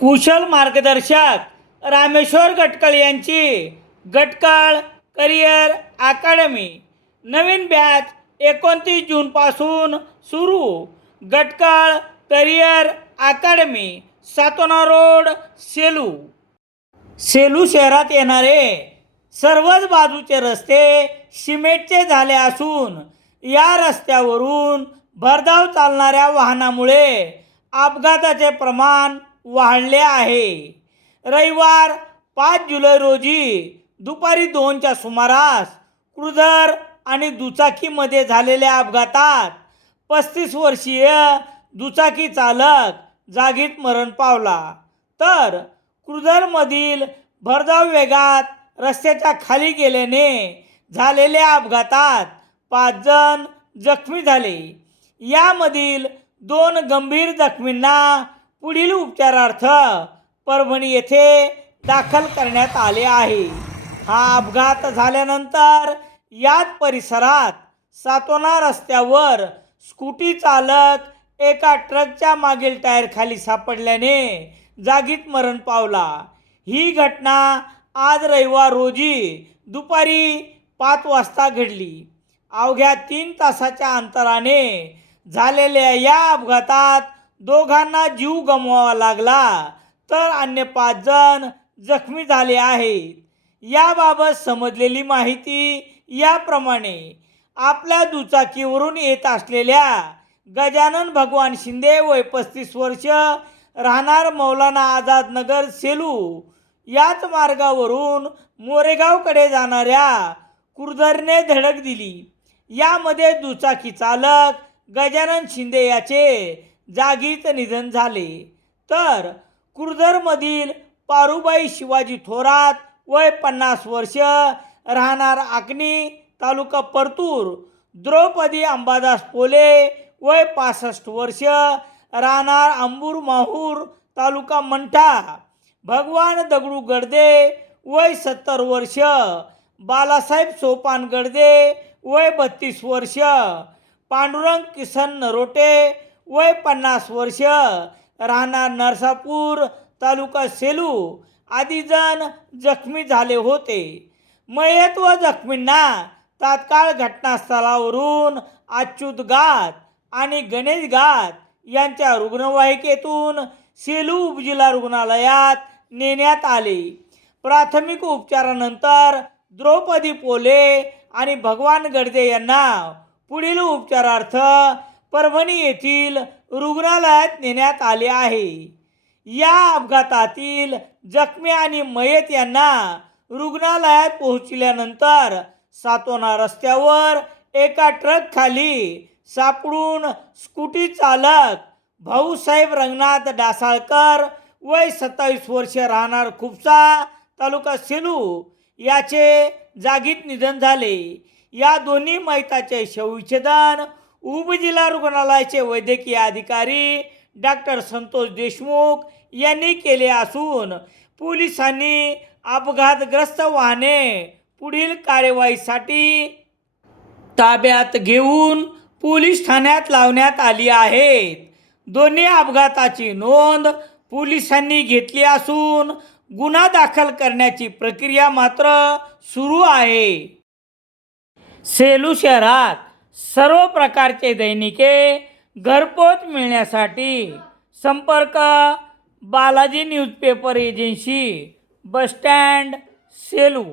कुशल मार्गदर्शक रामेश्वर गटकळ यांची Gatkal career academy नवीन बॅच 29 जूनपासून सुरू. Gatkal career academy, Satona road, Selu. Selu शहरात येणारे सर्वच बाजूचे रस्ते सिमेंटचे झाले असून या रस्त्यावरून भरधाव चालणाऱ्या वाहनामुळे अपघाताचे प्रमाण वाढले आहे. रविवार 5 जुलै रोजी दुपारी 2च्या सुमारास क्रुझर आणि दुचाकीमध्ये झालेल्या अपघातात 35 वर्षीय दुचाकी चालक जागीच मरण पावला, तर क्रुझरमधील भरधाव वेगात रस्त्याच्या खाली गेल्याने झालेल्या अपघातात 5 जण जखमी झाले. यामधील 2 गंभीर जखमींना पुढील उपचारार्थ परभणी येथे दाखल करण्यात आले आहे. हा अपघात झाल्यानंतर याच परिसरात सातोना रस्त्यावर स्कूटी चालक एका ट्रकच्या मागील टायरखाली सापडल्याने जागीच मरण पावला. ही घटना आज रविवार रोजी दुपारी 5 वाजता घडली. अवघ्या 3 तासाच्या अंतराने झालेल्या या अपघातात दोघांना जीव गमवावा लागला, तर अन्य 5 जण जखमी झाले आहेत. याबाबत समजलेली माहिती याप्रमाणे. आपल्या दुचाकीवरून येत असलेल्या गजानन भगवान शिंदे वय 35 वर्ष, राहणार मौलाना आझाद नगर, सेलू याच मार्गावरून मोरेगावकडे जाणाऱ्या क्रुझरने धडक दिली. यामध्ये दुचाकी चालक गजानन शिंदे याचे जागीच निधन झाले, तर क्रुझरमधील पारुबाई शिवाजी थोरात वय 50 वर्ष, राहणार आकणी, तालुका परतूर, द्रौपदी अंबादास पोले वय 65 वर्ष, राहणार अंबूर माहूर, तालुका मंठा, भगवान दगडू गडदे वय 70 वर्ष, बालासाहेब सोपान गडदे वय 32 वर्ष, पांडुरंग किसन नरोटे वय 50 वर्ष, राहणार नरसापूर, तालुका सेलू आदी जण जखमी झाले होते. मयत व जखमींना तात्काळ घटनास्थळावरून अच्युत गात आणि गणेश गात यांच्या रुग्णवाहिकेतून सेलू उपजिल्हा रुग्णालयात नेण्यात आले. प्राथमिक उपचारानंतर द्रौपदी पोले आणि भगवान गडदे यांना पुढील उपचारार्थ परभणी येथील रुग्णालयात नेण्यात आले आहे. या अपघातातील जखमी आणि मयत यांना रुग्णालयात पोहोचल्यानंतर सातोना रस्त्यावर एका ट्रक खाली सापडून स्कूटी चालक भाऊसाहेब रंगनाथ डासाळकर वय 27 वर्ष, राहणार खुपसा, तालुका सेलू याचे जागीच निधन झाले. या दोन्ही मयताचे शवविच्छेदन उपजिल्हा रुग्णालयाचे वैद्यकीय अधिकारी डॉक्टर संतोष देशमुख यांनी केले असून पोलिसांनी अपघातग्रस्त वाहने पुढील कार्यवाहीसाठी ताब्यात घेऊन पोलीस ठाण्यात लावण्यात आली आहेत. दोन्ही अपघाताची नोंद पोलिसांनी घेतली असून गुन्हा दाखल करण्याची प्रक्रिया मात्र सुरू आहे. सेलू शहरात सर्व प्रकारचे दैनिके घरपोच मिळण्यासाठी संपर्क Balaji newspaper agency, bus stand, Selu.